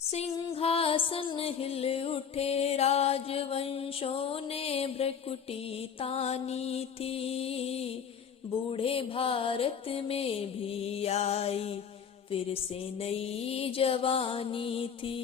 सिंहासन हिल उठे, राजवंशों ने भ्रकुटी तानी थी। बूढ़े भारत में भी आई फिर से नई जवानी थी।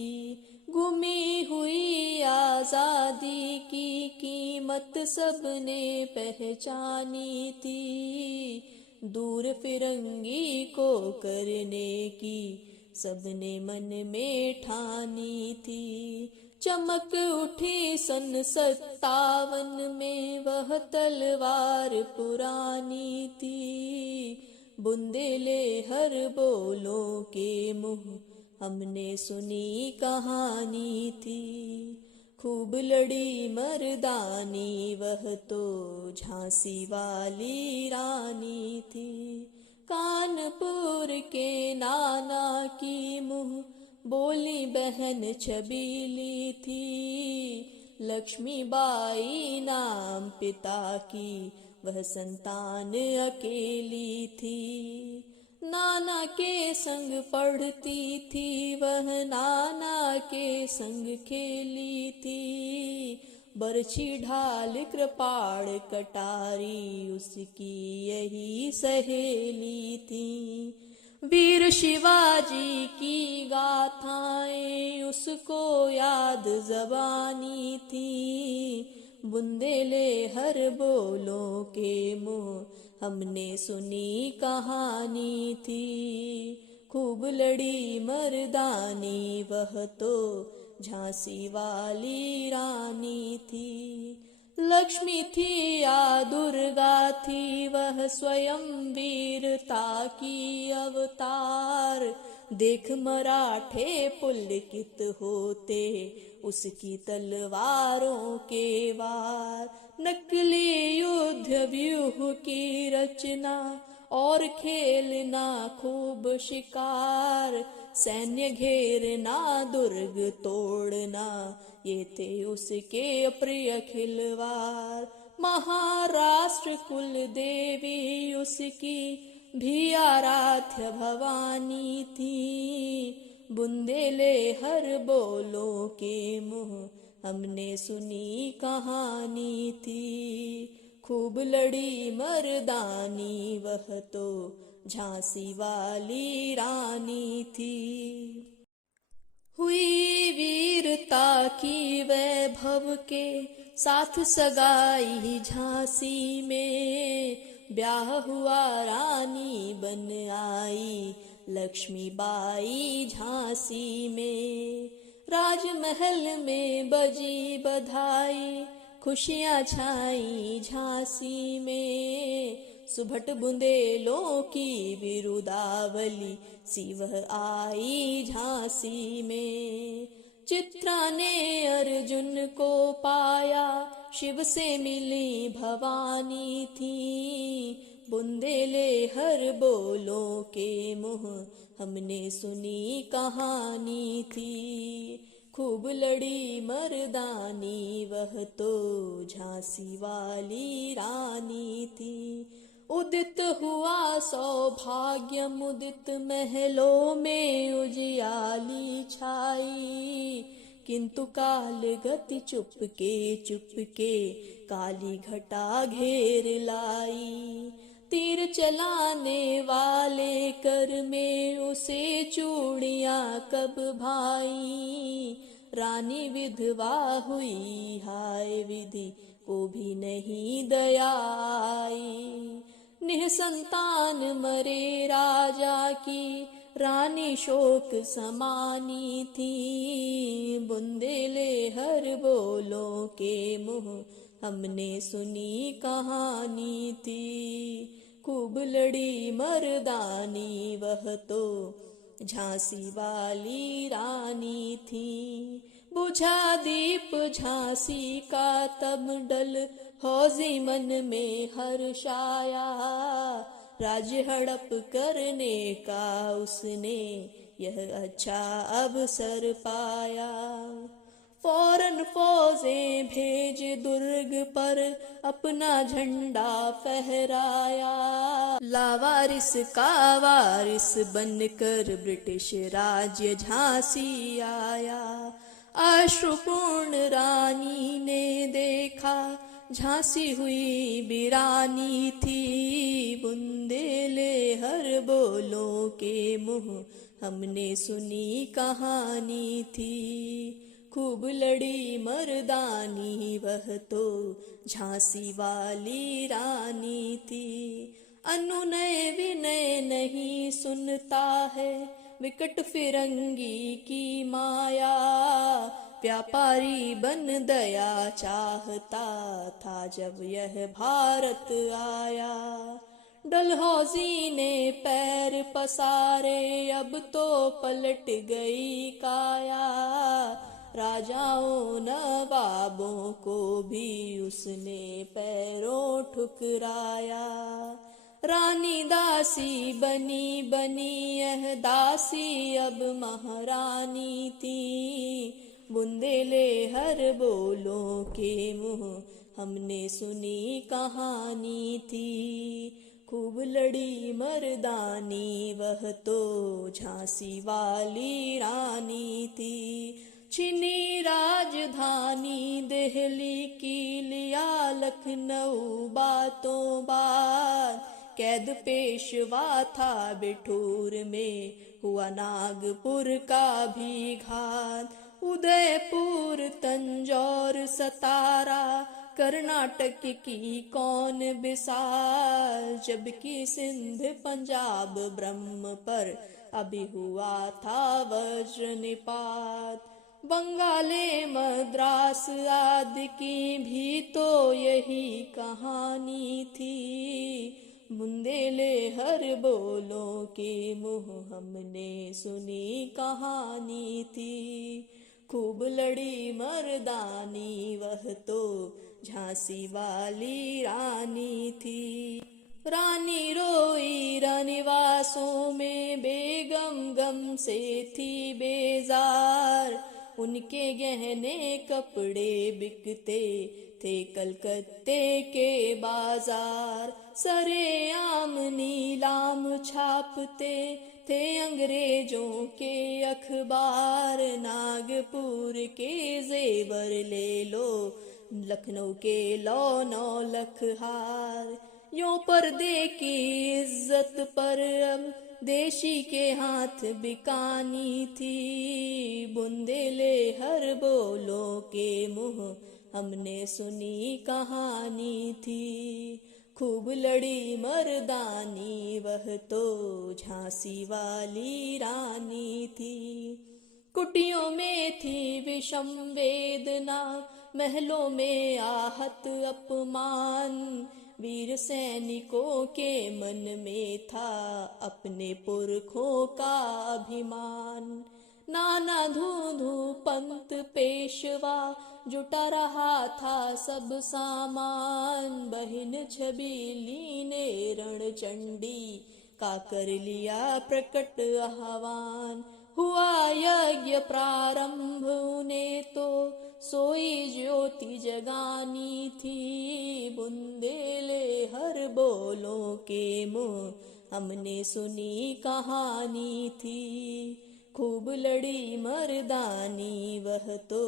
गुमी हुई आजादी की कीमत सबने पहचानी थी। दूर फिरंगी को करने की सबने मन में ठानी थी। चमक उठी सन 57 में वह तलवार पुरानी थी। बुंदेले हर बोलों के मुँह हमने सुनी कहानी थी। खूब लड़ी मर्दानी वह तो झांसी वाली रानी थी। कानपुर के नाना की मुँह बोली बहन छबीली थी। लक्ष्मीबाई नाम पिता की वह संतान अकेली थी। नाना के संग पढ़ती थी वह, नाना के संग खेली थी। बरछी ढाल कृपाण कटारी उसकी यही सहेली थी। वीर शिवाजी की गाथाएं उसको याद जबानी थी। बुंदेले हर बोलों के मुँह हमने सुनी कहानी थी। खूब लड़ी मर्दानी वह तो झांसी वाली रानी थी। लक्ष्मी थी या दुर्गा थी वह स्वयं वीरता की अवतार। देख मराठे पुलकित होते उसकी तलवारों के वार। नकली युद्ध व्यूह की रचना और खेलना खूब शिकार। सैन्य घेरना दुर्ग तोड़ना ये थे उसके प्रिय खिलवाड़। महाराष्ट्र कुल देवी उसकी भी आराध्य भवानी थी। बुंदेले हर बोलों के मुँह हमने सुनी कहानी थी। खूब लड़ी मर्दानी वह तो झांसी वाली रानी थी। हुई वीरता की वैभव के साथ सगाई झांसी में। ब्याह हुआ रानी बन आई लक्ष्मीबाई झांसी में। राजमहल में बजी बधाई खुशियाँ छाई झांसी में। सुभट बुंदेलों की बिरुदावली सी वह आई झांसी में। चित्रा ने अर्जुन को पाया शिव से मिली भवानी थी। बुंदेले हर बोलों के मुँह हमने सुनी कहानी थी। खूब लड़ी मर्दानी वह तो झांसी वाली रानी थी। उदित हुआ सौभाग्य मुदित महलों में उजियाली छाई। किंतु काल गति चुपके काली घटा घेर लाई। तीर चलाने वाले कर में उसे चूड़ियां कब भाई। रानी विधवा हुई हाय विधि को भी नहीं दया आई। निःसंतान मरे राजा की रानी शोक समानी थी। बुंदेले हर बोलों के मुँह हमने सुनी कहानी थी। खूब लड़ी मर्दानी वह तो झांसी वाली रानी थी। बुझा दीप झांसी का तब डल हौजी मन में हर्ष आया। राज्य हड़प करने का उसने यह अच्छा अवसर पाया। फौरन फौजें भेज दुर्ग पर अपना झंडा फहराया। लावारिस का वारिस बनकर ब्रिटिश राज्य झांसी आया। अश्रुपूर्ण रानी ने देखा झांसी हुई वीरानी थी। बुंदेले हर बोलों के मुँह हमने सुनी कहानी थी। खूब लड़ी मर्दानी वह तो झांसी वाली रानी थी। अनुनय विनय नहीं सुनता है विकट फिरंगी की माया। व्यापारी बन दया चाहता था जब यह भारत आया। डलहौजी ने पैर पसारे अब तो पलट गई काया। राजाओं नवाबों को भी उसने पैरों ठुकराया। रानी दासी बनी बनी यह दासी अब महारानी थी। बुंदेले हर बोलों के मुँह हमने सुनी कहानी थी। खूब लड़ी मर्दानी वह तो झांसी वाली रानी थी। छिनी राजधानी दिल्ली की लिया लखनऊ बातों बाद। कैद पेशवा था बिठूर में हुआ नागपुर का भी घात। उदयपुर तंजौर सतारा कर्नाटक की कौन बिसार। जबकि सिंध पंजाब ब्रह्म पर अभी हुआ था वज्रनिपात। बंगाले मद्रास आदि की भी तो यही कहानी थी। बुंदेले हर बोलों के मुँह हमने सुनी कहानी थी। खूब लड़ी मर्दानी वह तो झांसी वाली रानी थी। रानी रोई रनिवासों में बेगम गम से थी बेजार। उनके गहने कपड़े बिकते थे कलकत्ते के बाजार। सरेआम नीलाम छापते थे अंग्रेजों के अखबार। नागपुर के जेवर ले लो लखनऊ के लो 9 लख हार। यों पर्दे की इज्जत पर अब देशी के हाथ बिकानी थी। बुंदेले हर बोलों के मुँह हमने सुनी कहानी थी। खूब लड़ी मर्दानी वह तो झांसी वाली रानी थी। कुटियों में थी विषम वेदना महलों में आहत अपमान। वीर सैनिकों के मन में था अपने पुरखों का अभिमान। नाना धूधू पंत पेशवा जुटा रहा था सब सामान। बहन छबीली ने रणचंडी का कर लिया प्रकट आह्वान। हुआ यज्ञ प्रारंभ ने तो सोई ज्योति जगानी थी। बुंदेले हर बोलों के मुँह हमने सुनी कहानी थी। खूब लड़ी मर्दानी वह तो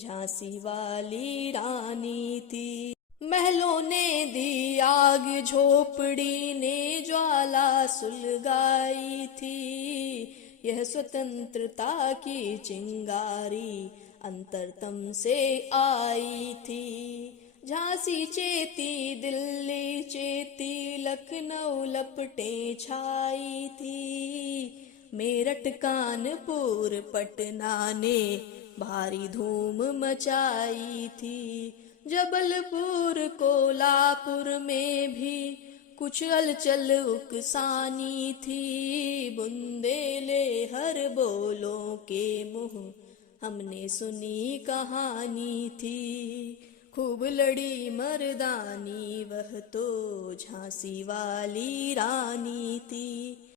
झांसी वाली रानी थी। महलों ने दी आग झोपड़ी ने ज्वाला सुलगाई थी। यह स्वतंत्रता की चिंगारी अंतरतम से आई थी। झांसी चेती दिल्ली चेती लखनऊ लपटे छाई थी। मेरठ कानपुर पटना ने भारी धूम मचाई थी। जबलपुर कोल्हापुर में भी कुछ हलचल उकसानी थी। बुंदेले हर बोलों के मुँह हमने सुनी कहानी थी। खूब लड़ी मर्दानी वह तो झांसी वाली रानी थी।